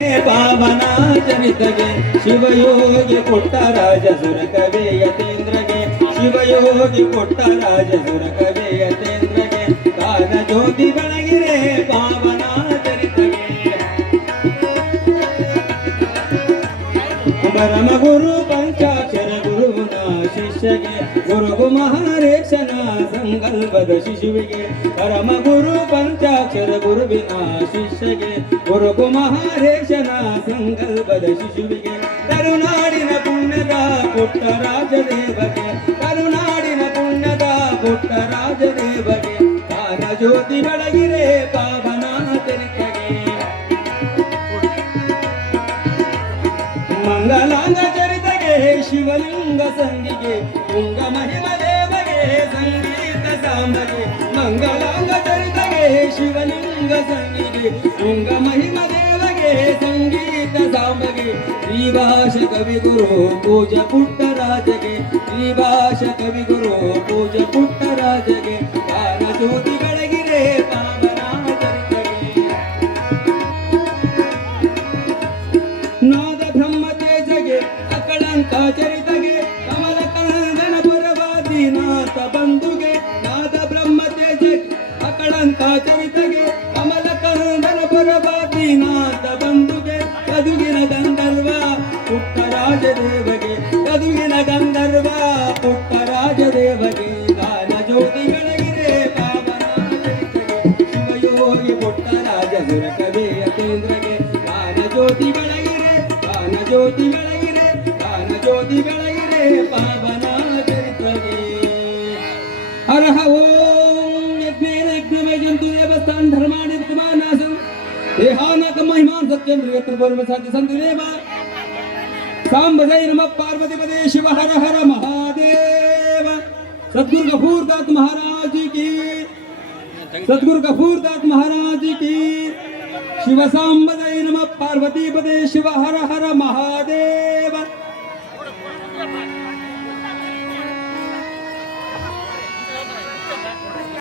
ಪಾವನ ಚರಿತಗೆ ಶಿವಯೋಗಿ ಕೊಟ್ಟ ರಾಜ ಸುರಕವೇ ಯತೇಂದ್ರಗೆ ಶಿವಯೋಗಿ ಕೊಟ್ಟ ರಾಜ ಸುರಕವೇ ಯತೇಂದ್ರಗೆ ಕಾಲ ಜ್ಯೋತಿ ಬೆಳಗಿರೆ ಪಾವನ ಚರಿತಗೆ ಪರಮ ಗುರು ಪಂಚಾಕ್ಷರ ಗುರುವಿನ ಶಿಷ್ಯಗೆ ಗುರುಗು ಮಹಾರೇಶನ ಸಂಕಲ್ಪದ ಶಿಶುವಿಗೆ ಪರಮ ಗುರು ಪಂಚಾಕ್ಷರ ಗುರುವಿನ ಶಿಷ್ಯಗೆ ಗುರುಗು ಮಹಾರೇಶನ ಸಂಕಲ್ಪದ ಶಿಶುವಿಗೆ ಕರುನಾಡಿನ ಪುಣ್ಯದ ಪುಟ್ಟ ರಾಜದೇವಗೆ ಕರುನಾಡಿನ ಪುಣ್ಯದ ಪುಟ್ಟ ರಾಜದೇವಗೆ ಕಾಲ ಜ್ಯೋತಿ ಬೆಳಗಿರೆ ಪಾವನ ಚರಿತೆಗೆ ಮಂಗಲಾಂಗ ಚರಿತೆಗೆ ಶಿವಲಿಂಗ ಸಂಗಿಗೆ ತುಂಗ ಮಹಿಮ ದೇವಗೆ ಸಂಗೀತ ಸಾಂಬಗೆ ಮಂಗಲಾಂಗ ಚರಿತೆಗೆ ಶಿವಲಿಂಗ ಸಂಗಿಗೆ ತುಂಗ ಮಹಿಮ ದೇವಗೆ ಸಂಗೀತ ಸಾಂಬಗೆ ಶ್ರೀಭಾಷ ಕವಿ ಗುರು ಪೂಜ ಪುಟ್ಟ ರಾಜಗೆ ಶ್ರೀಭಾಷ ಕವಿ ಗುರು ಪೂಜ ಪುಟ್ಟ ರಾಜಗೆ ಕಾಲ ಜ್ಯೋತಿ ಬೆಳಗಿರೆ ಪಾವನ ಚರಿತೆಗೆ ನಾದ ಬ್ರಹ್ಮ ತೇಜಗೆ ಅಕಳಂಕ ಚರಿತೆಗೆ ಕಮಲ ಕಂದನ ಪರವಾದಿ ನಾಥ ಬಂಧುಗೆ ನಾದ ಬ್ರಹ್ಮ ತೇಜಗೆ ಅಕಳಂಕ ಚರಿತೆಗೆ ಕಮಲ ಕಂದನ ಪರವಾದಿ ನಾಥ ಬಂಧುಗೆ ಗದುಗಿನ ಗಂಧರ್ವ ಪುಟ್ಟ ರಾಜದೇವಗೆ ಗದುಗಿನ ಗಂಧರ್ವ ಪುಟ್ಟ ರಾಜದೇವಗೆ ಕಾಲ ಜ್ಯೋತಿ ಬೆಳಗಿರೆ ಪಾವನ ಚರಿತೆಗೆ ಶಿವಯೋಗಿ ಪುಟ್ಟ ರಾಜ ಸುರಕವೇ ಯತೇಂದ್ರಗೆ ಕಾಲ ಜ್ಯೋತಿ ಬೆಳಗಿರೆ ಕಾಲ ಜ್ಯೋತಿ ಬೆಳಗಿರೆ ಕಾಲ ಜ್ಯೋತಿ ಬೆಳಗಿರೆ ಪಾವನ ಚರಿತೆಗೆ ಹರಹ ಓಂ ಯಜ್ಞೇನ ಯಜ್ಞಮಯ ಜಂತು ದೇವಸ್ಥಾನ ಧರ್ಮಾಣಿ ಋತುಮಾನಾಸಂ ದೇಹಾನಕ ಮಹಿಮಾನ್ ಸತ್ಯೇಂದ್ರ ಯತ್ರ ಪರಮ ಸಾಧ್ಯ ಸಂತುದೇವ सांबजय नमः पार्वती पदे शिव हर हर महादेव सद्गुरु गफूरदास महाराज की सद्गुरु गफूरदास महाराज की शिव सांबजय नमः पार्वती पदे शिव हर हर महादेव।